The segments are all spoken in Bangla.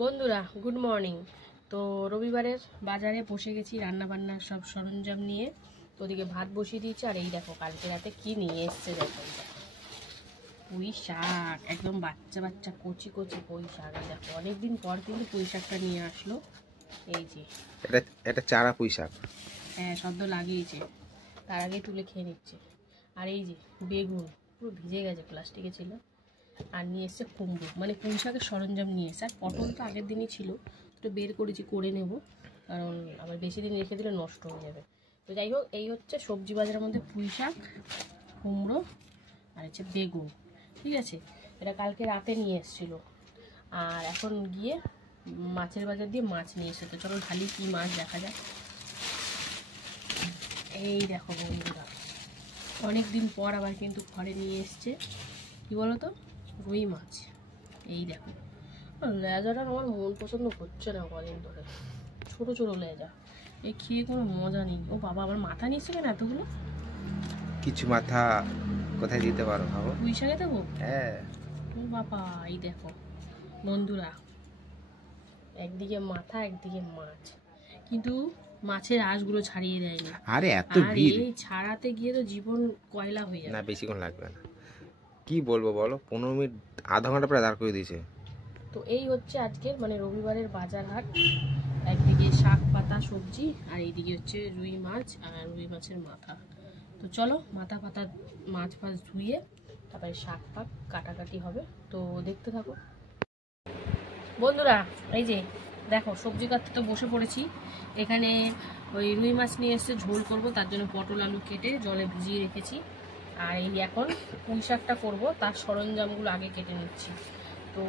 বন্ধুরা গুড মর্নিং। তো রবিবারের বাজারে বসে গেছি রান্না বান্নার সব সরঞ্জাম নিয়ে। তো ওদিকে ভাত বসিয়ে দিয়েছি। আর এই দেখো কালকে রাতে কি নিয়ে এসছে দেখো, পুঁই শাক, একদম বাচ্চা বাচ্চা কচি কচি পুঁই শাক। এই দেখো অনেকদিন পর কিন্তু পুঁই শাকটা নিয়ে আসলো। এই যে এটা চারা পুঁই শাক, হ্যাঁ সদ্য লাগিয়েছে, তার আগে তুলে খেয়ে নিচ্ছে। আর এই যে বেগুন পুরো ভিজে গেছে, প্লাস্টিকে ছিল। আর নিয়ে এসছে কুমড়ো, মানে পুঁই শাকের সরঞ্জাম নিয়ে এসছে। আর পটল তো আগের দিনই ছিল, তো বের করেছি করে নেব, কারণ আবার বেশি দিন রেখে দিলে নষ্ট হয়ে যাবে। তো যাই হোক, এই হচ্ছে সবজি বাজারের মধ্যে পুঁই শাক, কুমড়ো আর হচ্ছে বেগুন। ঠিক আছে, এটা কালকে রাতে নিয়ে এসেছিলো। আর এখন গিয়ে মাছের বাজার দিয়ে মাছ নিয়ে এসে, তো চলো ঢালি কী মাছ দেখা যায়। এই দেখো বন্ধুরা, অনেক দিন পর আবার কিন্তু ঘরে নিয়ে এসছে কি বলো তো, রুই মাছ। এই দেখো লেজাটা আমার মন পছন্দ হচ্ছে না কদিন ধরে, ছোটো ছোটো লেজা, এই খেয়ে কোনো মজা নেই। ও বাবা, আমার মাথা নিচ্ছে কেন এতগুলো? কিছু মাথা কোথায় দিতে পারো ভাবো? পুঁই শাকে দেবো? হ্যাঁ। ও বাবা, এই দেখো বন্ধুরা, একদিকে মাথা একদিকে মাছ, কিন্তু মাছের আঁশগুলো ছাড়িয়ে দেয়নি। আরে এত আর ভিড়, এই ছাড়াতে গিয়ে তো জীবন কয়লা হয়ে যাবে। না বেশিক্ষণ লাগবে না, কি বলবো বলো, 15 মিনিট আধা ঘন্টা প্রায় দাঁড় করে দিয়েছে। তো এই হচ্ছে আজকের মানে রবিবারের বাজার হাট। একদিকে শাক পাতা সবজি, আর এইদিকে হচ্ছে রুই মাছ আর রুই মাছের মাথা। তো চলো মাথা পাতা মাছ ফাছ ধুয়ে তারপরে শাক পাক কাটাকাটি হবে, তো দেখতে থাকো বন্ধুরা। এই যে দেখো সবজি কাটতে তো বসে পড়েছি। এখানে ওই রুই মাছ নিয়ে এসে ঝোল করব, তার জন্য পটল আলু কেটে জলে ভিজিয়ে রেখেছি। আর এই এখন পুঁই শাকটা করবো, তার সরঞ্জামগুলো আগে কেটে নিচ্ছি। তো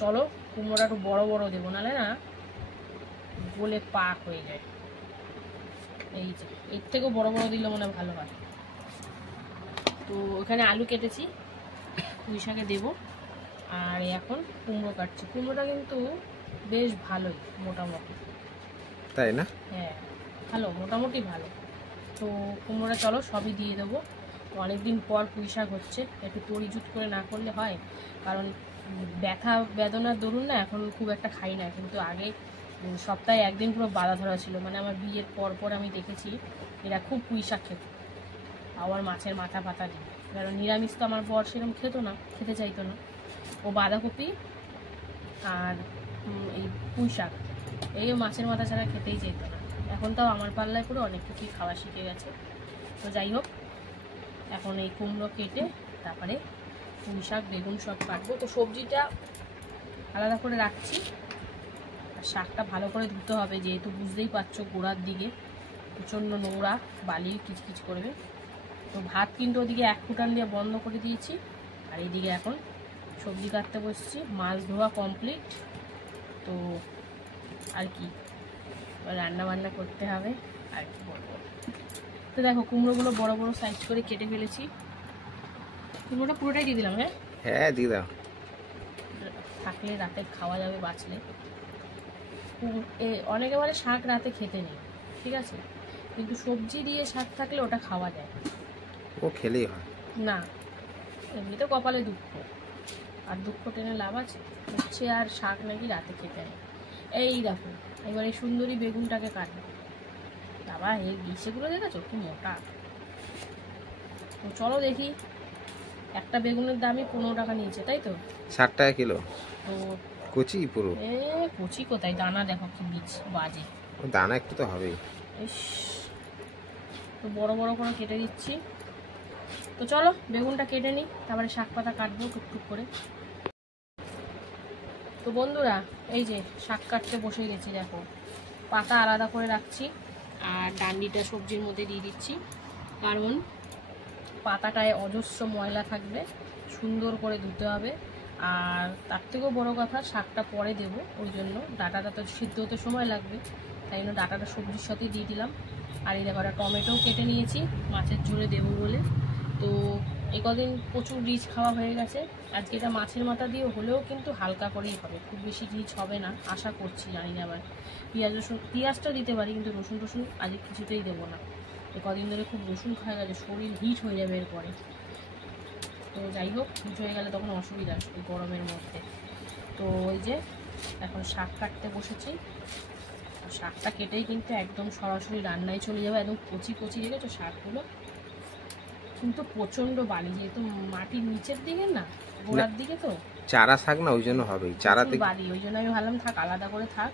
চলো, কুমড়োটা একটু বড় বড় দেবো, নাহলে না গলে পাক হয়ে যায়। এই যে এর থেকেও বড় বড় দিলে মনে ভালো হয়। তো ওখানে আলু কেটেছি, পুঁই শাকে দেবো। আর এখন কুমড়ো কাটছি। কুমড়োটা কিন্তু বেশ ভালোই, মোটামুটি, তাই না? হ্যাঁ ভালো, মোটামুটি ভালো। তো কুমড়োটা চলো সবই দিয়ে দেবো। অনেকদিন পর পুঁই শাক হচ্ছে, একটু তরিজুত করে না করলে হয়, কারণ ব্যথা বেদনার দরুন না এখন খুব একটা খাই না, কিন্তু আগে সপ্তাহে একদিন পুরো বাধা ধরা ছিল। মানে আমার বিয়ের পর পর আমি দেখেছি এরা খুব পুঁই শাক খেত, আবার মাছের মাথা পাতা দিয়ে। কারণ নিরামিষ তো আমার বর সেরকম খেতে চাইতো না। ও বাঁধাকপি আর এই পুঁই শাক, এই মাছের মাথা ছাড়া খেতেই চাইতো না। এখন তাও আমার পাল্লায় পুরো অনেক কিছুই খাওয়া শিখে গেছে। তো যাই হোক, এখন এই কুমড়ো কেটে তারপরে পুঁই শাক বেগুন সব কাটবো। তো সবজিটা আলাদা করে রাখছি, আর শাকটা ভালো করে ধুতে হবে, যেহেতু বুঝতেই পারছো গোড়ার দিকে প্রচণ্ড নোংরা, বালি কিচকিচ করবে। তো ভাত কিন্তু ওদিকে 1 ফুটান দিয়ে বন্ধ করে দিয়েছি। আর এইদিকে এখন সবজি কাটতে বসছি, মাছ ধোয়া কমপ্লিট। তো আর কি, রান্না বান্না করতে হবে, আর কি বলবো। তো দেখো কুমড়োগুলো বড় বড় সাইজ করে কেটে ফেলেছি। কুমড়োটা পুরোটাই দিয়ে দিলাম। হ্যাঁ হ্যাঁ দিয়ে দাও, থাকলে রাতে খাওয়া যাবে, বাঁচলে। অনেকে বলে শাক রাতে খেতে নেই, ঠিক আছে, কিন্তু সবজি দিয়ে শাক থাকলে ওটা খাওয়া যায়। ও খেলেই হয় না, এমনিতে কপালে দুঃখ, আর দুঃখ টেনে লাভ আছে? হচ্ছে আর শাক নাকি রাতে খেতে নেই। এই দেখো এবার এই সুন্দরী বেগুনটাকে কাটবো। বাবা এই সেগুলো দেখেছো কি মোটা। তো চলো দেখি, একটা বেগুনের দামই 15 টাকা নিয়েছে, তাই তো? 60 টাকা কিলো। তো কচি পুরো? কচি কোথায়, দানা দেখো কি বীজ বাজে। দানা একটু তো হবেই। ইস, তো বড় বড় করে কেটে দিচ্ছি। তো চলো বেগুনটা কেটে নিই, তারপরে শাক পাতা কাটবো টুকটুক করে। তো বন্ধুরা এই যে শাক কাটতে বসে গেছি, দেখো পাতা আলাদা করে রাখছি আর ডান্ডিটা সবজির মধ্যে দিয়ে দিচ্ছি, কারণ পাতাটায় অজস্র ময়লা থাকবে, সুন্দর করে ধুতে হবে। আর তার থেকেও বড় কথা, শাকটা পরে দেব, ওই জন্য ডাঁটাটা তো সিদ্ধ হতে সময় লাগবে, তাই জন্য ডাঁটাটা সবজির সাথেই দিয়ে দিলাম। আর এই দেখো একটা টমেটোও কেটে নিয়েছি মাছের ঝোলে দেবো বলে। তো এই কদিন প্রচুর রিচ খাওয়া হয়ে গেছে, আজকে এটা মাছের মাথা দিয়ে হলেও কিন্তু হালকা করেই হবে, খুব বেশি রিচ হবে না আশা করছি, জানি না। আবার পেঁয়াজটা দিতে পারি, কিন্তু রসুন টসুন আজকে কিছুতেই দেবো না। এই কদিন ধরে খুব রসুন খাওয়া গেছে, শরীর হিট হয়ে যাবে এরপরে। তো যাই হোক, হিট হয়ে গেলে তখন অসুবিধা এই গরমের মধ্যে। তো ওই যে এখন শাক কাটতে বসেছি। শাকটা কেটেই কিন্তু একদম সরাসরি রান্নায় চলে যাবে, একদম কচি কচি দেখেছো শাকগুলো, কিন্তু প্রচণ্ড বালি, যেহেতু মাটির নিচের দিকে না, গোড়ার দিকে তো চারা শাক না, ওই জন্য হবেই চারাতে বালি, ওই জন্য আমি ভাবলাম থাক আলাদা করে থাক,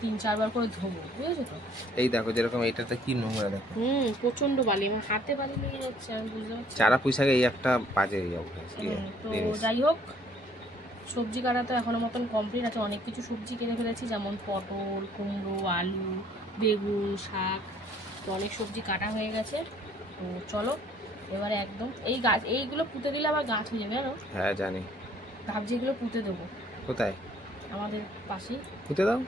3-4 বার করে ধোবো, বুঝেছো তো। এই দেখো যেরকম এটাতে কি নোংরা দেখো। প্রচণ্ড বালি, আমার হাতে বালি লেগে যাচ্ছে, আমি বুঝতে পারছি। চারা পুঁই শাকে এই একটা বাজে অভ্যাস। তো যাই হোক, সবজি কাটা তো এখনো মতন কমপ্লিট আছে। অনেক কিছু সবজি কেটে ফেলেছি, যেমন পটল, কুমড়ো, আলু, বেগুন, শাক, তো অনেক সবজি কাটা হয়ে গেছে। তো চলো এবারে একদম এই গাছ, এইগুলো পুঁতে দিলে আবার গাছ হয়ে যাবে জানো। হ্যাঁ জানি, ভাবছি এগুলো পুঁতে দেবো। কোথায় আমাদের পাশেই পুঁতে দাও,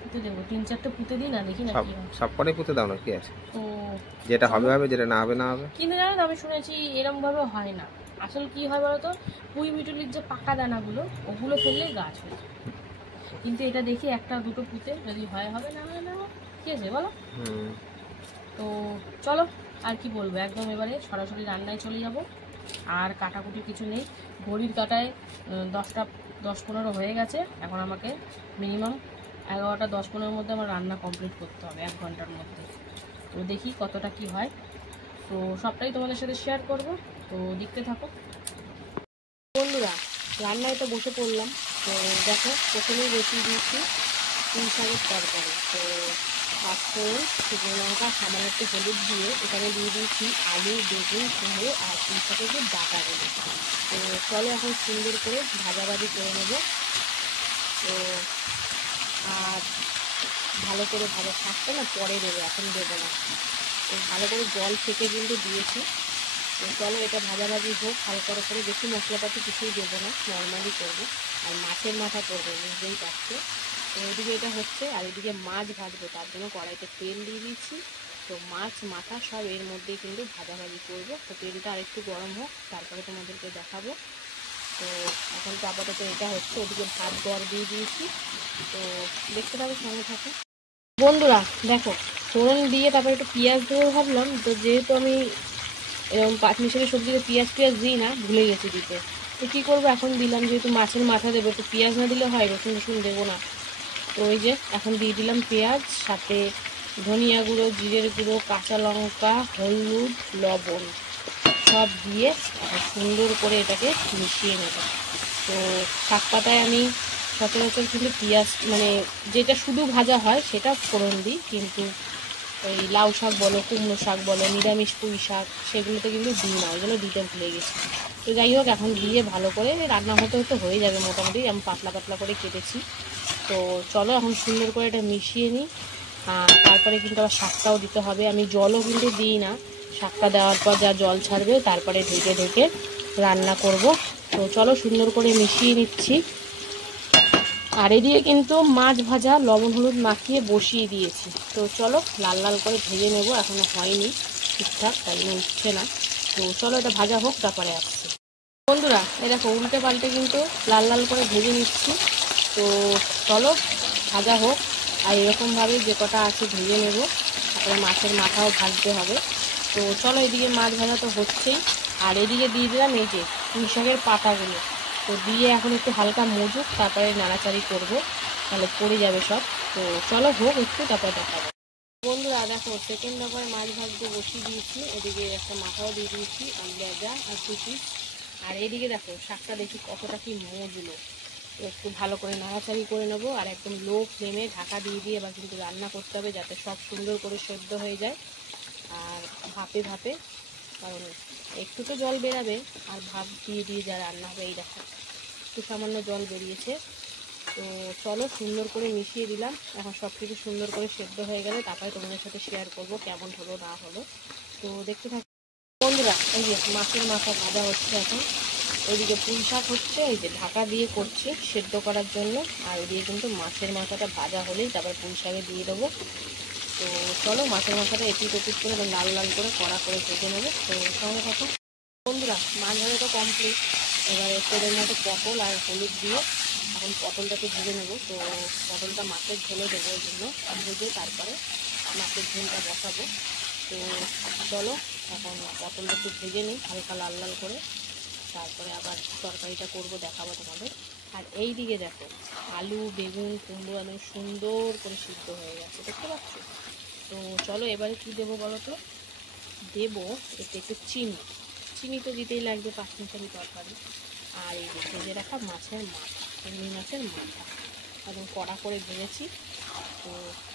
পুঁতে দেবো, 3-4টে পুঁতে দিই না, দেখি না কি হয়। সব কটাই পুঁতে দাও না, কি আছে, তো যেটা হবে হবে, যেটা না হবে না হবে। কিন্তু জানো তো, আমি শুনেছি এরম ভাবে হয় না। আসলে কি হয় বলতো, পুঁই মিটুলির যে পাকা দানাগুলো, ওগুলো ফেললেই গাছ হয়ে যায়। কিন্তু এটা দেখি একটা দুটো পুঁতে যদি হয় হবে, না হয় না হয়, ঠিক আছে বলো। তো চলো, আর কি বলবো, একদম এবারে সরাসরি রান্নায় চলে যাব। আর কাটাকুটি কিছু নেই, ঘড়ির কাটায় 10:15 হয়ে গেছে। এখন আমাকে মিনিমাম 11টা 10-15 মধ্যে আমার রান্না কমপ্লিট করতে হবে, 1 ঘন্টার মধ্যে। তো দেখি কতটা কি হয়, তো সবটাই তোমাদের সাথে শেয়ার করব, তো দেখতে থাকো বন্ধুরা। রান্নায় তো বসে পড়লাম। তো দেখো, প্রথমেই বসিয়ে দিয়েছি পুঁই শাকের তরকারি। তো 5 ফোড়ন, শুকনো লঙ্কা, সামান্য একটু হলুদ দিয়ে এখানে দিয়ে দিয়েছি আলু, বেগুন, কুমড়ো আর পুঁই শাকের যে ডাঁটাগুলো। তো চলো এখন সুন্দর করে ভাজাভাজি করে নেব। তো আর ভালো করে ভাজা, শাকটা না পরে দেবো, এখন দেবো না। তো ভালো করে জল থেকে কিন্তু দিয়েছি। তো চলো এটা ভাজাভাজি হোক হালকা করে, বেশি মশলাপাতি কিছুই দেবো না, নর্মালি করবো। আর মাছের মাথা করবো, বুঝতেই পারছো। তো এদিকে এটা হচ্ছে, আর এদিকে মাছ ভাজবো, তার জন্য কড়াইতে তেল দিয়ে দিচ্ছি। তো মাছ মাথা সব এর মধ্যেই কিন্তু ভাজাভাজি করবো। তো তেলটা আরেকটু গরম হোক, তারপরে তোমাদেরকে দেখাবো। তো এখন তো আপাতত এটা হচ্ছে, ওদিকে ভাত গড় দিয়ে দিয়েছি। তো দেখতে পাবে, সঙ্গে থাকে বন্ধুরা। দেখো, ফোড়ন দিয়ে তারপরে একটু পেঁয়াজ দেবো ভাবলাম, তো যেহেতু আমি এরকম পাঁচমিশালি সবজিতে পেঁয়াজ দিই না, ভুলে গেছি দিতে। তো কী করবো, এখন দিলাম, যেহেতু মাছের মাথা দেবো, তো পেঁয়াজ না দিলে হয়, রসুন দেবো না। তো ওই যে এখন দিয়ে দিলাম পেঁয়াজ, সাথে ধনিয়া গুঁড়ো, জিরের গুঁড়ো, কাঁচা লঙ্কা, হলুদ, লবণ সব দিয়ে সুন্দর করে এটাকে মিশিয়ে নেব। তো শাক পাতায় আমি সচরাচর কিন্তু পেঁয়াজ, মানে যেটা শুধু ভাজা হয় সেটা ফোড়ন দিই, কিন্তু ওই লাউ শাক বলো, কুমড়ো শাক বলো, নিরামিষ পুঁই শাক, সেগুলোতে কিন্তু দিই না, ওই জন্য দিতে ভুলে গেছি। তো যাই হোক, এখন দিয়ে ভালো করে রান্না হতে হয়ে যাবে মোটামুটি, আমি পাতলা করে কেটেছি। তো চলো এখন সুন্দর করে এটা মিশিয়ে নিই। তারপরে কিন্তু আবার শাকটাও দিতে হবে, আমি জলও কিন্তু দিই না। শাকটা দেওয়ার পর যা জল ছাড়বে, তারপরে ঢেকে রান্না করব। তো চলো সুন্দর করে মিশিয়ে নিচ্ছি। আর এদিকে কিন্তু মাছ ভাজা লবণ হলুদ মাখিয়ে বসিয়ে দিয়েছি। তো চলো লাল করে ভেজে নেব, এখনো হয়নি ঠিকঠাক, তাই জন্য উঠছে না। তো চলো এটা ভাজা হোক, তারপরে আসছি বন্ধুরা। এই দেখো, উল্টে পাল্টে কিন্তু লাল করে ভেজে নিচ্ছি। তো চলো ভাজা হোক, আর এরকমভাবে যে কটা আছে ভেজে নেব, তারপরে মাছের মাথাও ভাজতে হবে। তো চলো, এদিকে মাছ ভাজা তো হচ্ছেই, আর এদিকে দিয়ে দিলাম এই যে পুঁই শাকের পাতাগুলো। তো দিয়ে এখন একটু হালকা মজুক, তারপরে নাড়াচাড়ি করব, তাহলে পড়ে যাবে সব। তো চলো হোক একটু, তারপরে দেখাবো বন্ধুরা। দেখো, সেকেন্ড ব্যাপারে মাছ ভাজতে বসিয়ে দিয়েছি, এদিকে একটা মাথাও দিয়ে দিয়েছি, আলু ভাজা আর 2 পিস। আর এদিকে দেখো শাকটা দেখি কতটা কি মজলো। একটু ভালো করে নাড়াচাড়ি করে নেবো, আর একদম লো ফ্লেমে ঢাকা দিয়ে এবার কিন্তু রান্না করতে হবে, যাতে সব সুন্দর করে সেদ্ধ হয়ে যায়। আর ভাপে কারণ একটু তো জল বেরাবে, আর ভাপ দিয়ে যা রান্না হবে, এই দেখো একটু সামান্য জল বেরিয়েছে। তো চলো সুন্দর করে মিশিয়ে দিলাম, এখন সব কিছু সুন্দর করে সেদ্ধ হয়ে গেলে তারপরে তোমাদের সাথে শেয়ার করব কেমন হলো না হলো। তো দেখতে থাকো বন্ধুরা। এই যে মাছের মাথা ভাজা হচ্ছে এখন, ওইদিকে পুঁই শাক হচ্ছে, এই যে ঢাকা দিয়ে করছি সেদ্ধ করার জন্য। আর ওইদিকে কিন্তু মাছের মাথাটা ভাজা হলেই তারপর পুঁই শাকে দিয়ে দেবো। তো চলো মাছের মাথাটা এপিট ওপিট করে লাল করে কড়া করে ভেজে নেবো। তো সঙ্গে থাকো বন্ধুরা। মাছ ভাজা তো কমপ্লিট, এবারে তেলের মধ্যে পটল আর হলুদ দিয়ে এখন পটলটাকে ভেজে নেবো। তো পটলটা মাছের ঝোলে দেবো, ওই জন্য ভেজে তারপরে মাছের ঝোলটা বসাবো। তো চলো এখন পটলটা একটু ভেজে নিই হালকা লাল করে, তারপরে আবার তরকারিটা করব, দেখাবো তোমাদের। আর এই দিকে দেখো আলু বেগুন কুমড়ো একদম সুন্দর করে সিদ্ধ হয়ে গেছে, দেখতে পাচ্ছ। তো চলো এবারে কি দেবো বলো তো, দেবো একটু চিনি। চিনি তো দিতেই লাগবে পাঁচমিশালি তরকারি। আর এই যে ভেজে রাখা মাছের মাথা, চিংড়ি মাছের মাথা একদম কড়া করে ভেজেছি। তো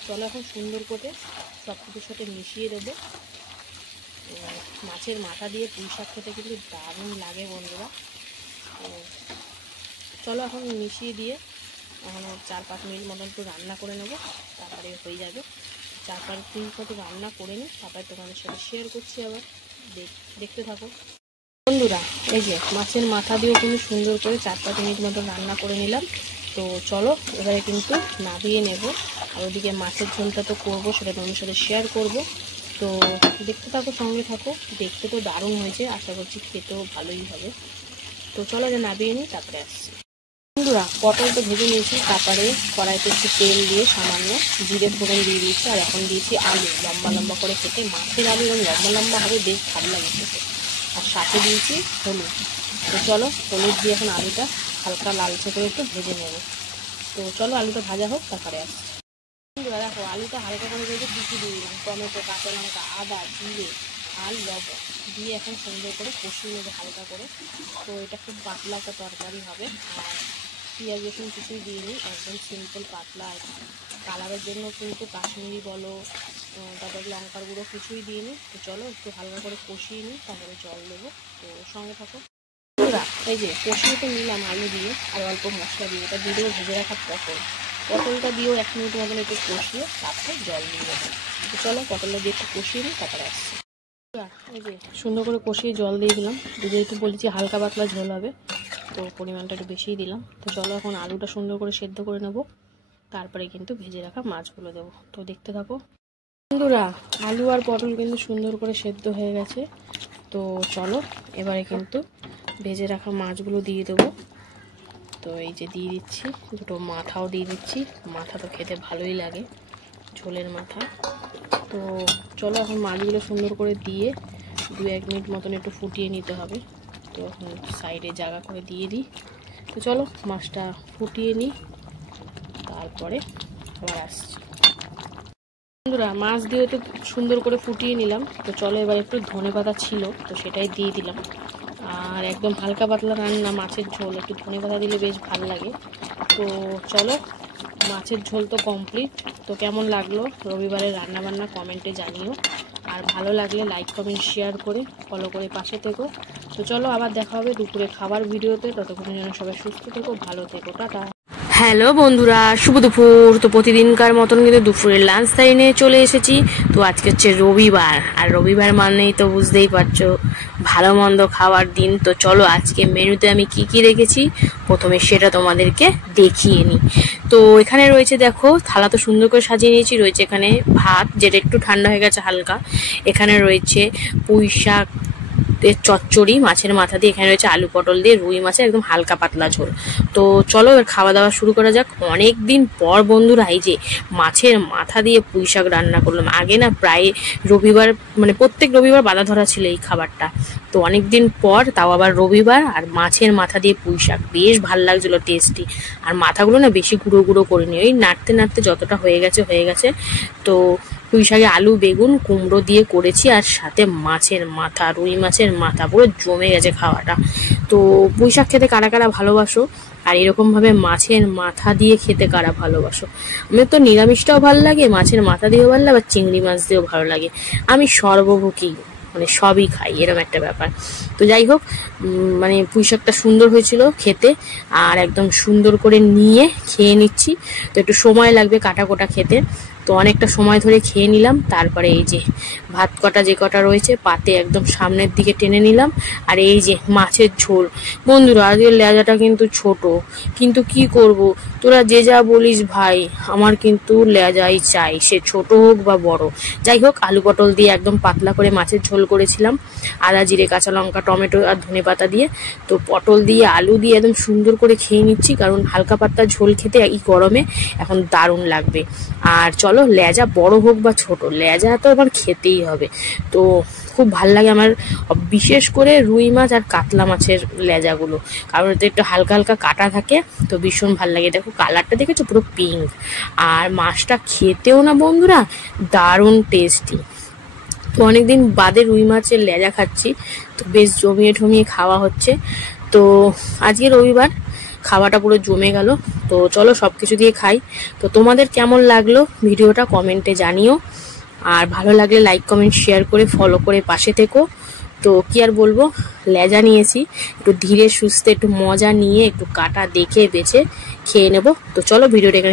চলো এখন সুন্দর করে সব কিছুর সাথে মিশিয়ে দেবো। মাছের মাথা দিয়ে পুঁই শাক খেতে কিন্তু দারুণ লাগে বন্ধুরা। তো চলো এখন মিশিয়ে দিয়ে এখন 4-5 মিনিট মতন একটু রান্না করে নেবো, তারপরে হয়ে যাবে। 4-5 মিনিট মতো রান্না করে নিই, তারপরে তোমাদের সাথে শেয়ার করছি। আবার দেখতে থাকো বন্ধুরা। এই যে মাছের মাথা দিয়েও কিন্তু সুন্দর করে 4-5 মিনিট মতো রান্না করে নিলাম। তো চলো এবারে কিন্তু নামিয়ে নেব। আর ওদিকে মাছের ঝোলটা তো করবো, সেটা তোমাদের সাথে শেয়ার করব। তো দেখতে থাকো, সঙ্গে থাকো। দেখতে তো দারুণ হয়েছে, আশা করছি খেতেও ভালোই হবে। তো চলো যে নামিয়ে নিই, তারপরে আসছি। বন্ধুরা পটল তো ভেজে নিয়েছি, তারপরে কড়াইতে একটু তেল দিয়ে সামান্য জিরে ফোড়ন দিয়ে দিয়েছি। আর এখন দিয়েছি আলু, লম্বা লম্বা করে কেটে। মাছের আলু এবং লম্বা লম্বা হবে, বেশ ভালো লাগে খেতে। আর সাথে দিয়েছি হলুদ। তো চলো হলুদ দিয়ে এখন আলুটা হালকা লালচে করে একটু ভেজে নেব। তো চলো আলুটা ভাজা হোক, তারপরে আসছি। দেখো আলুটা হালকা করে ভেজে কিছু দিয়ে দিলাম, টমেটো, কাঁচা লঙ্কা, আদা, জিরে আর লবণ দিয়ে এখন সুন্দর করে কষিয়ে নেবো হালকা করে। তো এটা খুব পাতলা একটা তরকারি হবে। আর পেঁয়াজ রসুন কিছুই দিইনি, একদম সিম্পল পাতলা। কালারের জন্য কিন্তু কাশ্মীরি বলো, তারপরে লঙ্কার গুঁড়ো কিছুই দিইনি। তো চলো একটু হালকা করে কষিয়ে নিই, তারপরে জল দেবো। তো সঙ্গে থাকো। এই যে কষিয়ে তো নিলাম আলু দিয়ে আর অল্প মশলা দিয়ে, এটা দিয়ে দেবো ভেজে রাখা পটলটা দিয়েও 1 মিনিট মতন একটু কষিয়ে তারপরে জল দিয়ে দেবো। তো চলো পটলটা দিয়ে একটু কষিয়ে নিই, তারপরে আসছি। এই যে সুন্দর করে কষিয়ে জল দিয়ে দিলাম, যেহেতু বলেছি হালকা পাতলা ঝোল হবে, তো পরিমাণটা একটু বেশিই দিলাম। তো চলো এখন আলুটা সুন্দর করে সেদ্ধ করে নেব, তারপরে কিন্তু ভেজে রাখা মাছগুলো দেবো। তো দেখতে থাকো বন্ধুরা। আলু আর পটল কিন্তু সুন্দর করে সেদ্ধ হয়ে গেছে। তো চলো এবারে কিন্তু ভেজে রাখা মাছগুলো দিয়ে দেবো। তো এই যে দিয়ে দিচ্ছি, দুটো মাথাও দিয়ে দিচ্ছি। মাথা তো খেতে ভালোই লাগে, ঝোলের মাথা। তো চলো এখন মাছগুলো সুন্দর করে দিয়ে 2-1 মিনিট মতন একটু ফুটিয়ে নিতে হবে। তো এখন সাইডে জায়গা করে দিয়ে দিই। তো চলো মাছটা ফুটিয়ে নিই, তারপরে আবার আসছি। বন্ধুরা মাছ দিয়ে তো সুন্দর করে ফুটিয়ে নিলাম। তো চলো এবার একটু ধনেপাতা ছিল, তো সেটাই দিয়ে দিলাম। আর একদম হালকা পাতলা রান্না, মাছের ঝোল, একটু ধনেপাতা দিলে বেশ ভালো লাগে। তো চলো মাছের ঝোল তো কমপ্লিট। তো কেমন লাগলো রবিবারের রান্নাবান্না কমেন্টে জানিও। আর ভালো লাগলে লাইক কমেন্ট শেয়ার করে ফলো করে পাশে থেকো। তো চলো আবার দেখা হবে দুপুরে খাবার ভিডিওতে। ততক্ষণের জন্য সবাই সুস্থ থেকো, ভালো থেকো, টাটা। হ্যালো বন্ধুরা, শুভ দুপুর। তো প্রতিদিনকার মতন কিন্তু দুপুরের লাঞ্চ টাইমে চলে এসেছি। তো আজকে হচ্ছে রবিবার, আর রবিবার মানেই তো বুঝতেই পারছো ভালো মন্দ খাওয়ার দিন। তো চলো আজকে মেনুতে আমি কি কি রেখেছি প্রথমে সেটা তোমাদেরকে দেখিয়ে নিই। তো এখানে রয়েছে, দেখো থালা তো সুন্দর করে সাজিয়ে নিয়েছি। রয়েছে এখানে ভাত, যেটা একটু ঠান্ডা হয়ে গেছে হালকা। এখানে রয়েছে পুঁই শাক চচ্চড়ি মাছের মাথা দিয়ে। এখানে রয়েছে আলু পটল দিয়ে রুই মাছের একদম হালকা পাতলা ঝোল। তো চলো এবার খাওয়া দাওয়া শুরু করা যাক। অনেক দিন পর বন্ধুরা এই যে মাছের মাথা দিয়ে পুঁই শাক রান্না করলাম। আগে না প্রায় রবিবার, মানে প্রত্যেক রবিবার বাঁধা ধরা ছিল এই খাবারটা। তো অনেক দিন পর, তাও আবার রবিবার, আর মাছের মাথা দিয়ে পুঁই শাক বেশ ভাল লাগছিল, টেস্টি। আর মাথাগুলো না বেশি গুঁড়ো গুঁড়ো করে নি, ওই নাড়তে নাড়তে যতটা হয়ে গেছে। তো পুঁই শাকে আলু বেগুন কুমড়ো দিয়ে করেছি, আর সাথে মাছের মাথা, রুই মাছের মাথা, পুরো জমে গেছে খাওয়াটা। তো পুঁই শাক খেতে কারা কারা ভালোবাসো, আর এরকম ভাবে মাছের মাথা দিয়ে খেতে কারা ভালোবাসো? আমার তো নিরামিষটাও ভালো লাগে, মাছের মাথা দিয়েও ভালো লাগে, আবার চিংড়ি মাছ দিয়েও ভালো লাগে। আমি সর্বভুকি, মানে সবই খাই, এরকম একটা ব্যাপার। তো যাই হোক, মানে পুঁই শাকটা সুন্দর হয়েছিল খেতে, আর একদম সুন্দর করে নিয়ে খেয়ে নিচ্ছি। তো একটু সময় লাগবে কাটা কোটা খেতে, তো অনেকটা সময় ধরে খেয়ে নিলাম। তারপরে এই যে ভাত কটা যে কটা রয়েছে পাতে একদম সামনের দিকে টেনে নিলাম। আর এই যে মাছের ঝোল। বন্ধুরা আজকের লেজাটা কিন্তু ছোট, কিন্তু কি করব, তোরা যে যা বলিস ভাই, আমার কিন্তু লেজাই চাই, সে ছোট হোক বা বড়। যাই হোক, আলু পটল দিয়ে একদম পাতলা করে মাছের ঝোল করেছিলাম, আদা জিরে কাঁচা লঙ্কা টমেটো আর ধনেপাতা দিয়ে। তো পটল দিয়ে আলু দিয়ে একদম সুন্দর করে খেয়ে নিচ্ছি, কারণ হালকা পাতলা ঝোল খেতে এই গরমে এখন দারুণ লাগবে। আর চলো লেজা বড় হোক বা ছোট, লেজা তো আবার খেতেই হবে। তো খুব ভাল লাগে আমার, বিশেষ করে রুই মাছ আর কাতলা মাছের লেজাগুলো, কারণ এতে একটু হালকা হালকা কাটা থাকে, তো ভীষণ ভাল লাগে। দেখো কালারটা দেখেছো, পুরো পিঙ্ক। আর মাছটা খেতেও না বন্ধুরা দারুণ টেস্টি। তো অনেকদিন বাদে রুই মাছের লেজা খাচ্ছি, তো বেশ জমিয়ে ঠমিয়ে খাওয়া হচ্ছে। তো আজকে রবিবার, খাওয়াটা পুরো জমে গেল। তো চলো সব কিছু দিয়ে খাই। তো তোমাদের কেমন লাগলো ভিডিওটা কমেন্টে জানিও, আর ভালো লাগলে লাইক কমেন্ট শেয়ার করে ফলো করে পাশে থেকো। তো কি আর বলবো, লেজা নিয়েছি, একটু ধীরে সুস্থে একটু মজা নিয়ে একটু কাটা দেখে বেছে খেয়ে নেব। তো চলো ভিডিওটা এখানে